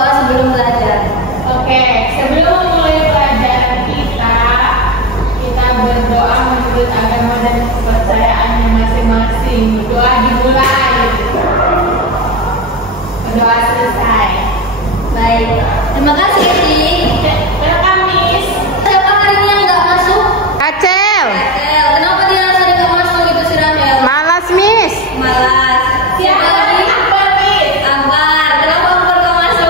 berdoa sebelum belajar. Oke, sebelum mulai pelajaran kita berdoa menurut agama dan kepercayaannya masing-masing. Doa dimulai. Berdoa selesai. Baik, terima kasih Eci. Welcome, Miss. Siapa hari ini yang nggak masuk? Acel. Rachel. Kenapa dia sering nggak masuk itu si Rachel? Malas, Miss. Malas. Siapa lagi? Akbar, Miss. Akbar. Kenapa Akbar nggak masuk?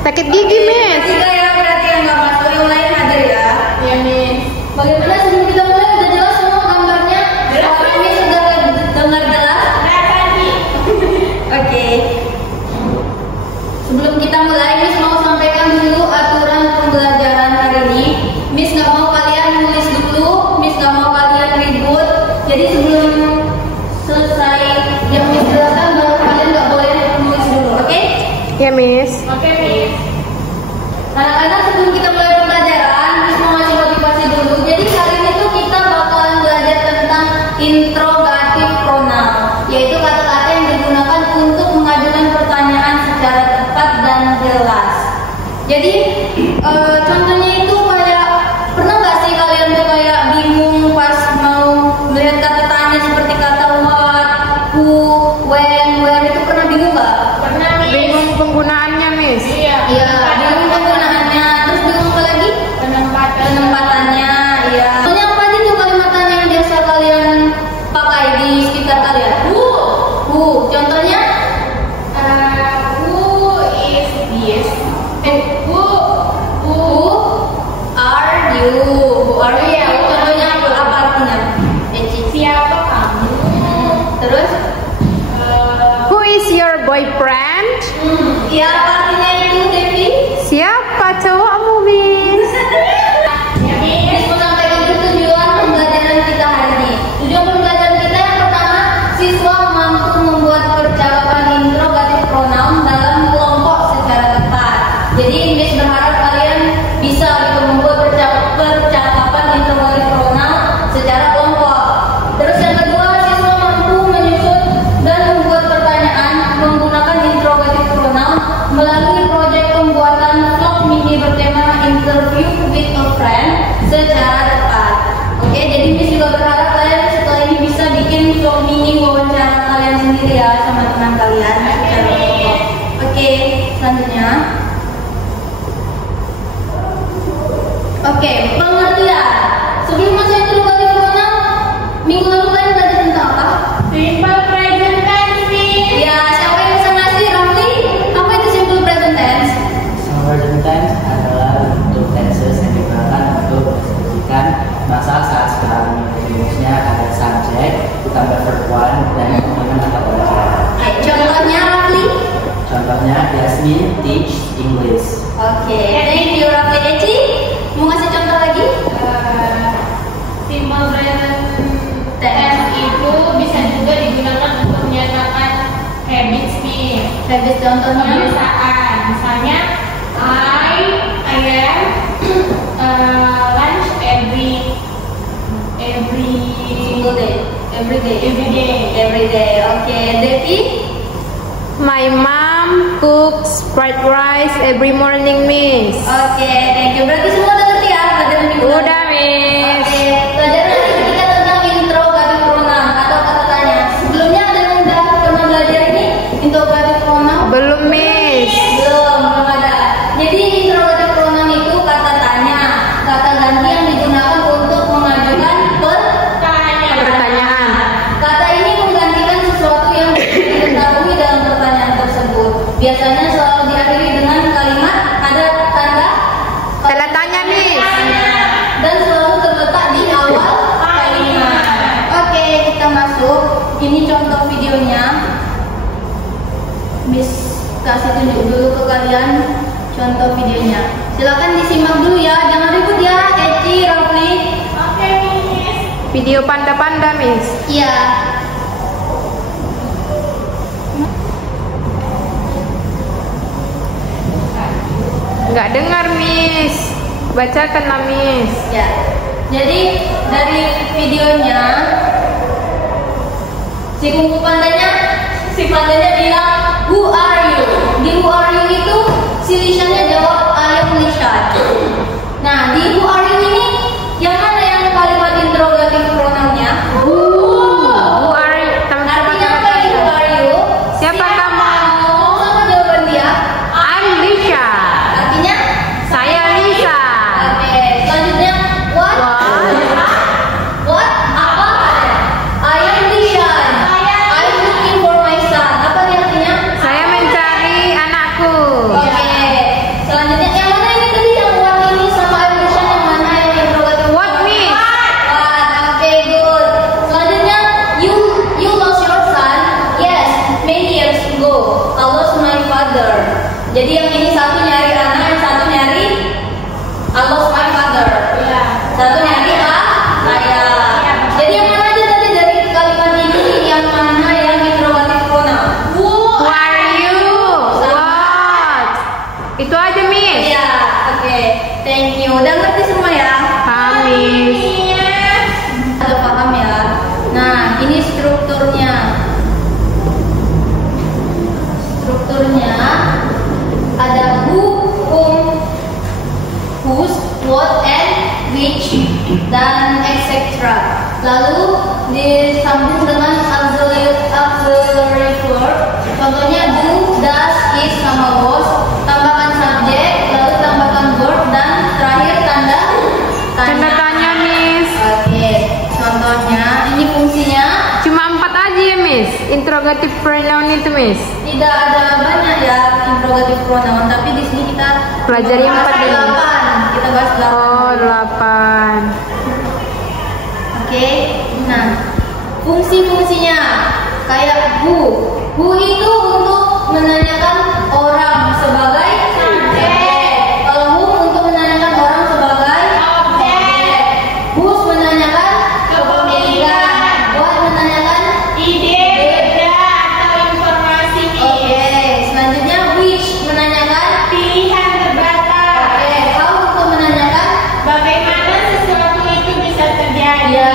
Sakit gigi, Miss. Tiga ya berarti yang nggak masuk, yang lain hadir ya. Ya, Miss. Bagaimana sebelum kita mulai udah jelas semua gambarnya? Jelas. Orang ini sudah dengar jelas? Nah, tadi. Oke. Sebelum kita mulai, Miss mau sampaikan dulu aturan pembelajaran hari ini. Miss nggak mau kalian nulis dulu, Miss nggak mau kalian ribut. Jadi sebelum selesai yang Miss jelaskan, baru kalian nggak boleh nulis dulu, oke? Ya, Miss. Oke, Miss. Anak-anak sebelum kita mulai pembelajaran, Miss mau ngasih motivasi dulu. Jadi hari ini tuh kita bakalan belajar tentang interrogative pronoun, yaitu kata-kata yang digunakan untuk mengajukan pertanyaan secara tepat dan jelas. Jadi contohnya itu kayak pernah nggak sih kalian tuh kayak bingung pas mau melihat kata tanya seperti kata what, who, when, where, itu pernah bingung nggak? Pernah, Miss. Bingung penggunaannya, Miss. Iya. Iya, bingung penggunaannya. Terus bingung apa lagi? Penempatannya, ya. Soalnya apa aja tuh kalimat yang biasa kalian pakai di sekitar kalian? Who. Contohnya? Who is this? Who Are you? Who are you? Iya, Contohnya apa artinya? Eci. siapa kamu? Terus? Who is your boyfriend? Ya apa artinya itu, Devi? Siapa cowokmu, Miss? Ya, Miss. Miss mau sampaikan dulu tujuan pembelajaran kita hari ini. Tujuan pembelajaran kita yang pertama, siswa mampu membuat percakapan interrogatif pronoun dalam kelompok secara tepat. Jadi Miss berharap kalian bisa gitu membuat percakapan interrogatif pronoun secara kelompok. Terus yang kedua, siswa mampu menyusun dan membuat pertanyaan menggunakan interrogatif pronoun melalui proyek pembuatan vlog mini bertema interview with a friend secara tepat. Oke, jadi Miss juga berharap kalian setelah ini bisa bikin vlog mini wawancara kalian sendiri ya sama teman kalian secara kelompok. Oke, selanjutnya. Oke, pengertian. Sebelum masuk interrogatif pronoun, minggu lalu kalian belajar tentang apa? Simple present tense, Miss. Ya, siapa yang bisa ngasih? Rafli, apa itu simple present tense? Simple present tense adalah bentuk tenses yang digunakan untuk mendeskripsikan masa saat sekarang. Rumusnya ada subjek ditambah verb one dan menggunakan kata pelajaran. Contohnya Rafli. Contohnya Yasmin teach English. Oke, thank you Rafli. Eci, mau ngasih contoh lagi? Simple present tense itu bisa juga digunakan untuk menyatakan habits, Miss. Habis contohnya? Kebiasaan. Misalnya, I am lunch every Single day. Every day. Every day. Oke, Devi. My mom cooks fried rice every morning, Miss. Oke, thank you. Berarti semua udah ngerti ya pelajaran minggu lalu? Udah, Miss. Oke, pelajaran hari ketiga tentang interrogatif pronoun atau kata tanya. Sebelumnya ada yang udah pernah belajar ini interrogatif pronoun? Belum, Miss. Belum ada. Jadi interrogatif pronoun itu kata tanya, kata ganti yang digunakan untuk mengajukan Pertanyaan. Kata ini menggantikan sesuatu yang diketahui dalam pertanyaan tersebut. Biasanya selalu diakhiri dengan kalimat ada tanda Tanya, Miss. dan selalu terletak di awal kalimat. Oke, kita masuk. Ini contoh videonya. Miss kasih tunjuk dulu ke kalian contoh videonya. Silakan disimak dulu ya, jangan ribut ya, Eci, Rafli. Oke, Miss. Video panda-panda, Miss. Iya. Nggak dengar, Miss. Bacakanlah, Miss. Ya. Jadi dari videonya si pandanya bilang who are you? Di who Jadi yang ini satu nyari anak, yang satu nyari I lost my father. Iya. Satu nyari saya. Jadi yang mana aja tadi dari kalimat ini, yang mana yang interrogative pronoun? Who are you? What? Itu aja, Miss. Iya, oke. Thank you. Udah ngerti semua ya? Paham, Miss. Udah paham ya? Nah, ini strukturnya. Strukturnya ada who, whom, whose, what, and which, dan etc. Lalu disambung dengan auxiliary verb. Contohnya do, does, is, sama was. Tambahkan subjek, lalu tambahkan verb, dan terakhir tanda Tanda tanya, Miss. Oke, contohnya ini fungsinya Cuma 4 aja ya, Miss. Interrogative pronoun itu, Miss. tidak ada banyak ya interrogative pronoun, tapi di sini kita Pelajari bahas 4 dulu. 8. Kita bahas 8. Oh, 8. Oke, nah fungsi-fungsinya kayak who. Who itu untuk menanyakan orang sebagai subjek. Kalau whom untuk menanyakan orang sebagai objek. Whose menanyakan kepemilikan. What menanyakan Ide, benda, atau informasi. Oke, selanjutnya which menanyakan Pilihan terbatas. Oke, how untuk menanyakan Bagaimana sesuatu itu bisa terjadi. ya.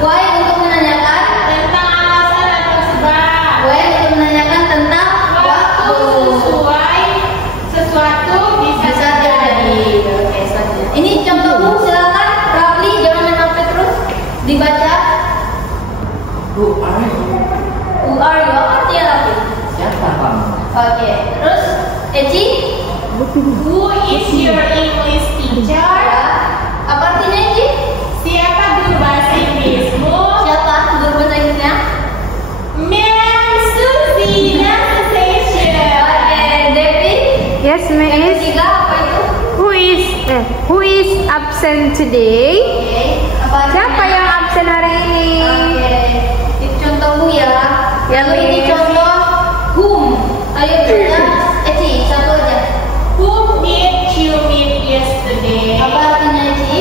Why untuk menanyakan Tentang alasan atau sebab. when untuk menanyakan tentang Waktu sesuai sesuatu bisa bisa terjadi. terjadi. Oke, selanjutnya. Ini contoh bu, silakan Rafli, jangan main HP terus. Dibaca. Who are you? Who are you? Apa artinya Rafli? Siapa kamu? Oke, terus Eci? Who is your English teacher? Ya. Apa artinya Eci? Siapa guru bahasa Inggrismu? Siapa guru bahasa Inggrisnya? Ma'am Susie, Association. Oke, Devi. Yes, Yang Miss. ketiga apa itu? Who is absent today? Oke, apa artinya? Siapa yang absen hari ini? Oke, itu contoh who ya. Ya, Lalu ini Miss. contoh whom. Ayo kita, Eci, satu aja. Who did you meet yesterday? Apa artinya Eci?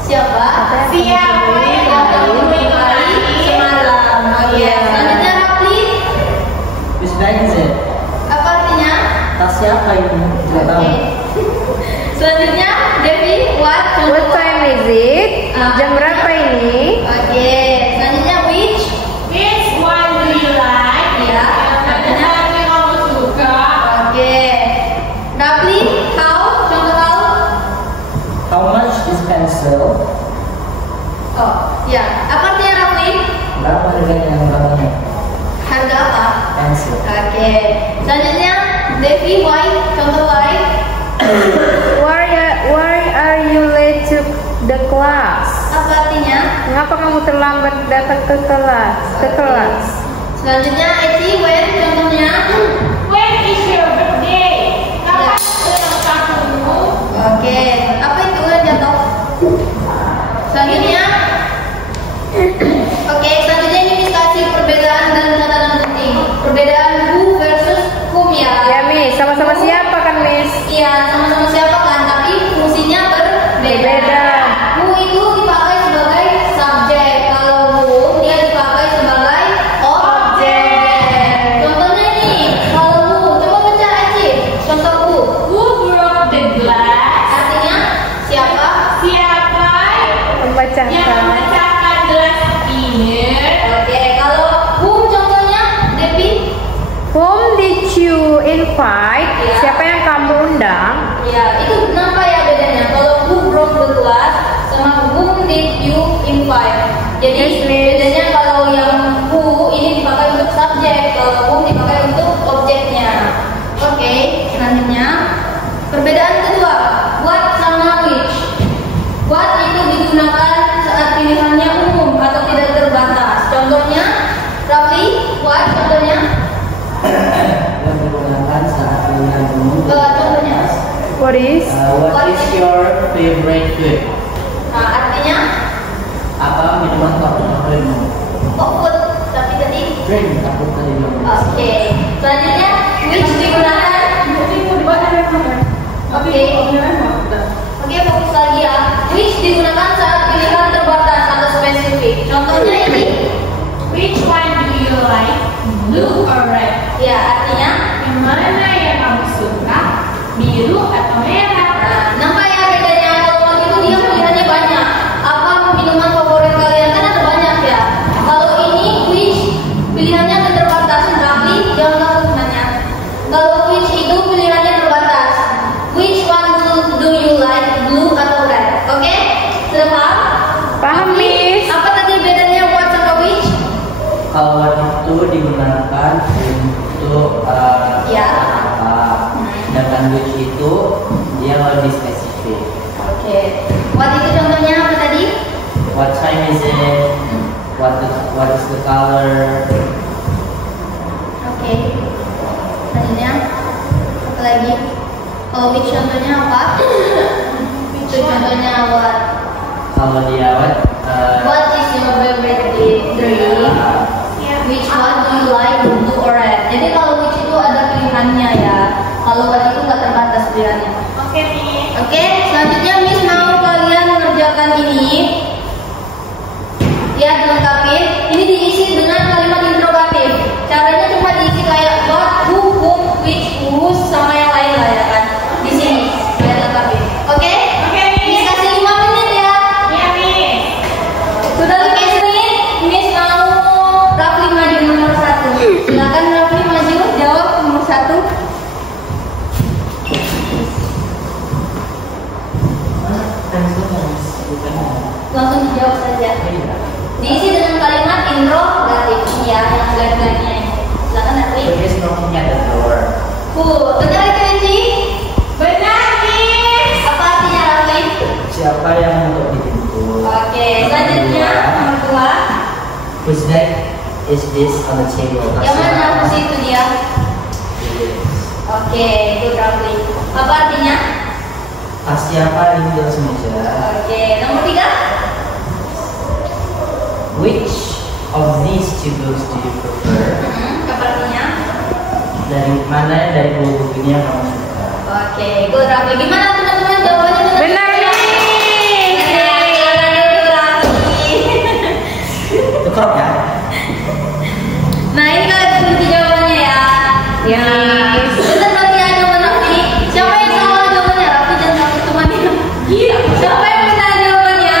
Siapa? Siapa yang temui hari semalam? Oke. Iya. Selanjutnya Rafli. Miss Benzet. Apa artinya? Tas siapa itu? Tidak tahu. Oke. Selanjutnya Devi, what? What time is it? Jam berapa ini? Oke. Selanjutnya which? Which one do you like? Ya. Yang mana yang kamu suka? Oke. Rafli, how? Contoh how? How much is pencil? Oh, ya. Apa artinya Rafli? Berapa harganya berapanya? Harga apa? Pencil. Oke. Selanjutnya Devi, why? Contoh why? Why are you late to the class? Apa artinya? Mengapa kamu terlambat datang ke kelas? Selanjutnya Eci, when? Contohnya? When is your birthday? Kapan ulang tahunmu? Oke. Apa itu yang jatuh? Selanjutnya? Oke, selanjutnya ini dikasih perbedaan dan catatan penting. Perbedaan who versus whom ya. Ya, Miss. Sama-sama siapa kan, Miss? Iya, sama-sama siapa kan, tapi fungsinya berbeda. Berbeda. Who itu dipakai sebagai subjek, kalau whom dia dipakai sebagai objek. Contohnya nih, kalau who, coba baca aja. Contoh who, Who broke the glass? artinya siapa? Siapa yang Membacakan. memecahkan gelas ini? Oke, kalau whom contohnya, Devi? Whom did you invite? Ya. Siapa yang kamu undang? Ya, itu kenapa ya bedanya? Kalau who broke the glass sama whom did you invite. Jadi Yes, Miss. bedanya kalau yang who ini dipakai untuk subjek, kalau whom dipakai untuk objeknya. Oke, selanjutnya perbedaan kedua, what sama which. What itu digunakan saat pilihannya umum atau tidak terbatas. Contohnya, Rafli, what contohnya? Yang digunakan saat pilihan umum. Contohnya, What is? What is your favorite food? nah artinya Apa minuman favoritmu? kok food, tapi tadi Drink, aku tadi bilang. oke. Selanjutnya Oke, fokus lagi ya. Which digunakan saat pilihan terbatas atau spesifik. Contohnya ini. Which one do you like? Blue or red? Ya, artinya Yang mana yang kamu suka? Biru atau merah? nah, nampak ya bedanya. Kalau waktu itu dia pilihannya banyak. Apa minuman favorit kalian? Kan ada banyak ya. Kalau ini which pilihannya terbatas, tapi jangan langsung nanya. Kalau which itu pilihannya terbatas. Which one do you like? Blue atau red? Oke? Sudah paham? Paham, Miss. Apa tadi bedanya what sama which? Kalau what itu digunakan untuk Ya. apa, sedangkan which itu dia lebih spesifik. Oke. What itu contohnya apa tadi? What time is it? What is the color? Oke. Selanjutnya apa lagi? Kalau which contohnya apa? Itu contohnya what? Kalau dia What is your favorite drink? Which one do you like, blue or red? Jadi kalau which itu ada pilihannya ya. Kalau what itu nggak terbatas pilihannya. Oke, Miss. Oke, selanjutnya Miss mau kalian mengerjakan ini. Ya, dilengkapi. Ini diisi dengan kalimat interrogatif. Caranya cuma diisi kayak what, who, whom, which, whose, sama yang lain lah ya kan. Di sini, kalian lengkapi. Oke? Oke, Miss Miss. kasih 5 menit ya. Iya, Miss. Sudah 5 menit, Miss mau Rafli maju nomor 1. Silakan Rafli maju, jawab nomor 1. Langsung dijawab saja. Diisi dengan kalimat interrogatif ya, yang garis-garisnya ini. Silakan Rafli. Tulis nomornya the door. Benar itu Eci? Benar, Miss. Apa artinya Rafli? Siapa yang untuk di pintu? Oke, selanjutnya nomor 2. Whose bag is this on the table? Yang mana posisi itu dia? Oke, itu Rafli. Apa artinya? Siapa ini di atas meja? Oke, nomor 3. Which of these two books do you prefer? Apa artinya? Dari mana dari dua buku ini yang kamu suka? Oke, good Rafli. Gimana teman-teman jawabannya? Benar, Miss. Cukup ya? Nah, ini kalian kunci jawabannya ya. Ya, Miss. Benar berarti ya jawaban Rafli. Siapa yang salah jawabannya? Rafli jangan takut temannya. Iya. Siapa yang benar jawabannya?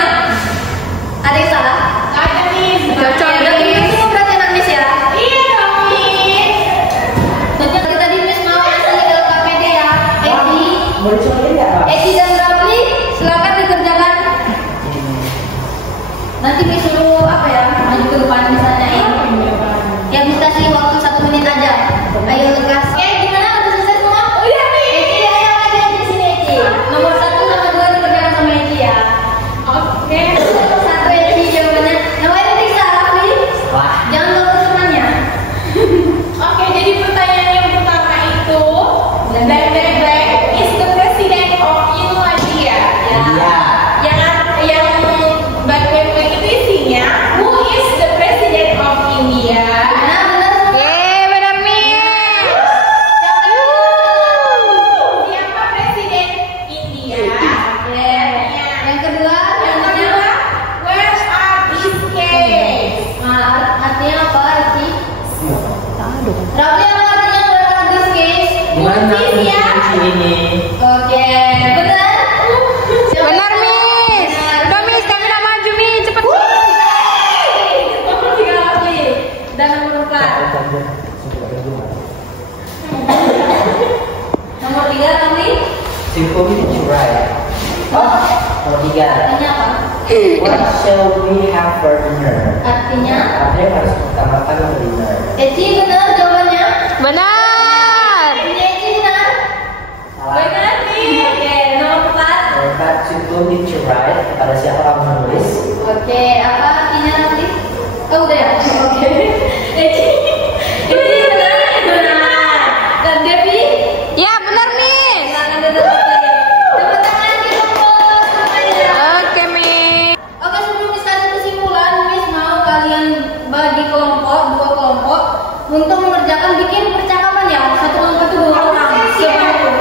Ada yang salah? Ada, Miss. Cocok. Berarti itu berarti anak Miss ya. Iya dong, Miss. Jadi tadi Miss mau kasih ke KPD ya. Eci, Mau dicobain nggak, Pak? Eci dan Rafli, silakan dikerjakan. Nanti Miss suruh apa ya? Maju ke depan misalnya ini. Ya Miss kasih waktu 1 menit aja. Ayo lekas. Oke, gimana? Udah selesai semua? Oh iya, Miss. Eci, ayo lagi di sini Eci. Nomor 1 sama 2 dikerjakan sama Eci ya. Oke. Nomor 1 Eci jawabannya. Namanya periksa Rafli. Wah, Jangan bawa temannya. Oke, jadi pertanyaan yang pertama itu, the black is the president of Indonesia. iya. Yang back itu isinya, who is the president of India? Nah, benar semua. Yeay, benar, Miss. Siapa presiden India? Oke. Yang kedua, Yang kedua, where are these caves? artinya apa Eci? Rafli apa artinya where this case? Gimana Kunci ya. kunci ini? Oke, benar. Benar, Miss. Udah, Miss, kamera maju, Miss. Cepet. Nomor 3 Rafli. Dan nomor 4. Nomor 3 Rafli. Simple to write. Nomor 3. Artinya apa? What shall we have for dinner? Artinya Apa yang harus kita makan untuk dinner? Eci benar jawabannya. Benar. Eci benar. Benar nih. Oke, nomor 4. Nomor 4, simple to write. Pada siapa kamu menulis? Oke, apa artinya Rafli? Oh udah ya. Oke. Eci. Eci benar. Dan Devi. Ya, benar, Miss. Silakan duduk Rafli. Tepuk tangan kita untuk semuanya. Oke, Miss. Oke, sebelum bisa ada kesimpulan, Miss mau kalian bagi kelompok, 2 kelompok untuk mengerjakan bikin percakapan ya. 1 kelompok itu 2 orang.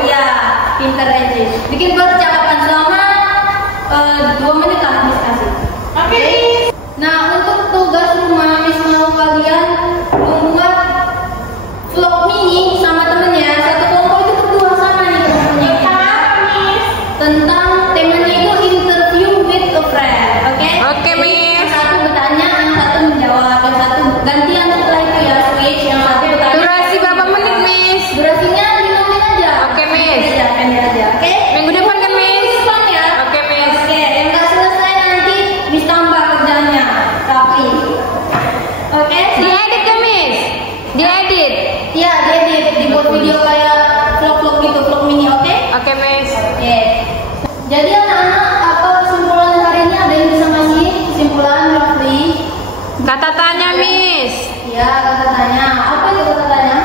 Ya, pinter aja. video kayak vlog-vlog gitu, vlog mini, oke? Oke, Miss. Oke. Jadi anak-anak, apa kesimpulan hari ini? Ada yang bisa ngasih kesimpulan, Rafli? Kata tanya, Miss. Ya, kata tanya. Apa itu kata tanya?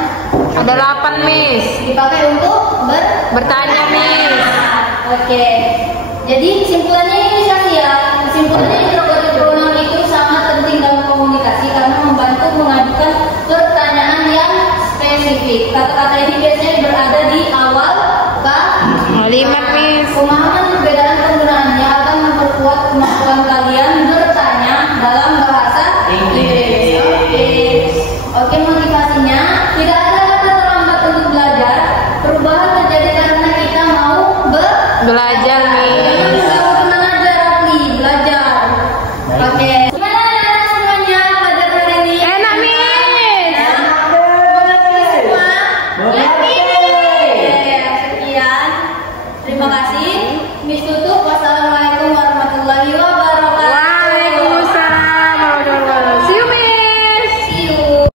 Ada 8, Miss. Dipakai untuk Bertanya, Miss. Oke. Jadi kesimpulannya ini ya. Kesimpulannya interrogatif pronoun itu sangat penting dalam komunikasi karena membantu mengajukan pertanyaan yang spesifik. Kata-kata ini biasanya berada di awal Kalimat, Miss. pemahaman